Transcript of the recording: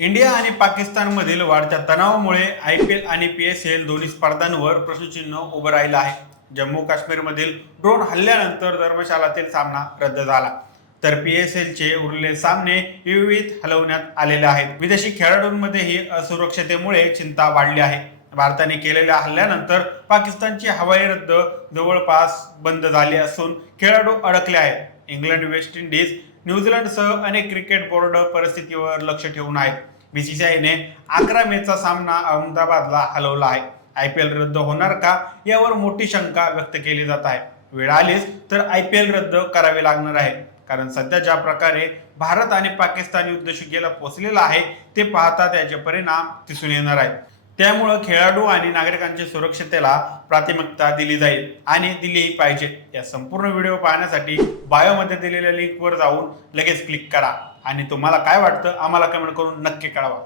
India आणि पाकिस्तानमधील वाढत्या तणावामुळे आय पी एल आणि पी एस एल दोन्ही स्पर्धांवर प्रश्नचिन्ह उभं राहिलं आहे. जम्मू काश्मीरमधील ड्रोन हल्ल्यानंतर धर्मशालातील सामना रद्द झाला. तर पी एस एलचे उरलेले सामने विविध हलवण्यात आलेले आहेत. विदेशी खेळाडूंमध्येही असुरक्षतेमुळे चिंता वाढली आहे. भारताने केलेल्या हल्ल्यानंतर पाकिस्तानची हवाई रद्द जवळपास बंद झाली असून खेळाडू अडकले आहेत. इंग्लंड वेस्ट इंडिज न्यूझीलंडसह अनेक क्रिकेट बोर्ड परिस्थितीवर लक्ष ठेवून आहेत. बीसीसीआयने अकरा मेचा सामना अहमदाबादला हलवला आहे. आय पी एल रद्द होणार का यावर मोठी शंका व्यक्त केली जात आहे. वेळ आलीच तर आय पी एल रद्द करावे लागणार आहे. कारण सध्या ज्या प्रकारे भारत आणि पाकिस्तान युद्ध शिगेला पोचलेला आहे ते पाहता त्याचे परिणाम दिसून येणार आहेत. त्यामुळं खेळाडू आणि नागरिकांच्या सुरक्षतेला प्राथमिकता दिली जाईल आणि दिली पाहिजे. या संपूर्ण व्हिडिओ पाहण्यासाठी बायोमध्ये दिलेल्या लिंकवर जाऊन लगेच क्लिक करा. आणि तुम्हाला काय वाटतं आम्हाला कमेंट करून नक्की कळवा.